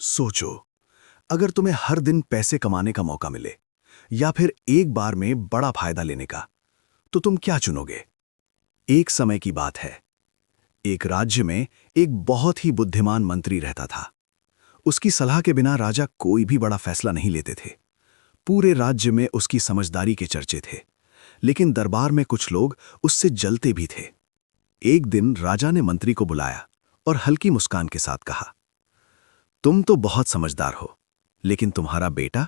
सोचो, अगर तुम्हें हर दिन पैसे कमाने का मौका मिले या फिर एक बार में बड़ा फायदा लेने का, तो तुम क्या चुनोगे? एक समय की बात है। एक राज्य में एक बहुत ही बुद्धिमान मंत्री रहता था। उसकी सलाह के बिना राजा कोई भी बड़ा फैसला नहीं लेते थे। पूरे राज्य में उसकी समझदारी के चर्चे थे, लेकिन दरबार में कुछ लोग उससे जलते भी थे। एक दिन राजा ने मंत्री को बुलाया और हल्की मुस्कान के साथ कहा, तुम तो बहुत समझदार हो, लेकिन तुम्हारा बेटा,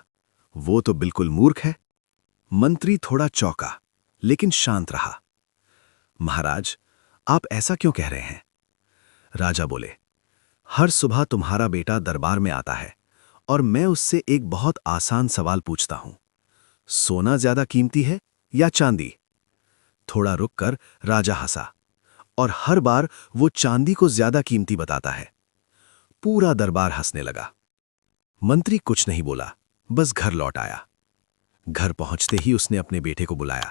वो तो बिल्कुल मूर्ख है। मंत्री थोड़ा चौंका, लेकिन शांत रहा। महाराज, आप ऐसा क्यों कह रहे हैं? राजा बोले, हर सुबह तुम्हारा बेटा दरबार में आता है और मैं उससे एक बहुत आसान सवाल पूछता हूं। सोना ज्यादा कीमती है या चांदी? थोड़ा रुककर राजा हंसा और हर बार वो चांदी को ज्यादा कीमती बताता है। पूरा दरबार हंसने लगा। मंत्री कुछ नहीं बोला, बस घर लौट आया। घर पहुंचते ही उसने अपने बेटे को बुलाया।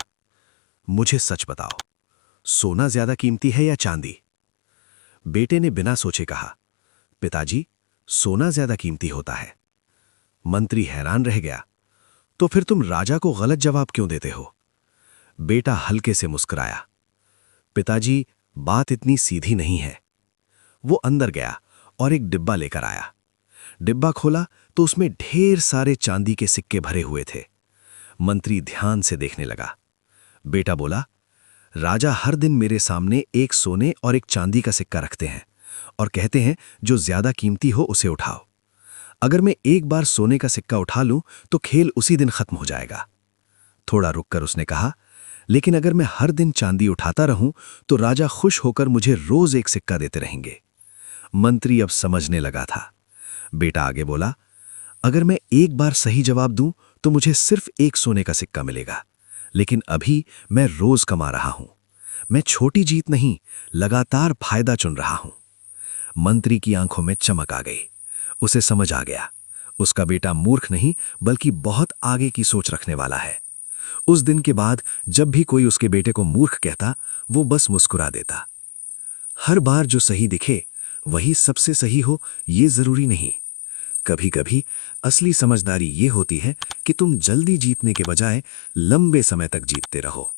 मुझे सच बताओ, सोना ज्यादा कीमती है या चांदी? बेटे ने बिना सोचे कहा, पिताजी, सोना ज्यादा कीमती होता है। मंत्री हैरान रह गया, तो फिर तुम राजा को गलत जवाब क्यों देते हो? बेटा हल्के से मुस्कुराया, पिताजी, बात इतनी सीधी नहीं है। वो अंदर गया और एक डिब्बा लेकर आया। डिब्बा खोला तो उसमें ढेर सारे चांदी के सिक्के भरे हुए थे। मंत्री ध्यान से देखने लगा। बेटा बोला, राजा हर दिन मेरे सामने एक सोने और एक चांदी का सिक्का रखते हैं और कहते हैं जो ज्यादा कीमती हो उसे उठाओ। अगर मैं एक बार सोने का सिक्का उठा लूं तो खेल उसी दिन खत्म हो जाएगा। थोड़ा रुककर उसने कहा, लेकिन अगर मैं हर दिन चांदी उठाता रहूं तो राजा खुश होकर मुझे रोज एक सिक्का देते रहेंगे। मंत्री अब समझने लगा था। बेटा आगे बोला, अगर मैं एक बार सही जवाब दूं तो मुझे सिर्फ एक सोने का सिक्का मिलेगा, लेकिन अभी मैं रोज कमा रहा हूं। मैं छोटी जीत नहीं, लगातार फायदा चुन रहा हूं। मंत्री की आंखों में चमक आ गई। उसे समझ आ गया, उसका बेटा मूर्ख नहीं बल्कि बहुत आगे की सोच रखने वाला है। उस दिन के बाद जब भी कोई उसके बेटे को मूर्ख कहता, वो बस मुस्कुरा देता। हर बार जो सही दिखे वही सबसे सही हो, ये जरूरी नहीं। कभी कभी असली समझदारी ये होती है कि तुम जल्दी जीतने के बजाय लंबे समय तक जीतते रहो।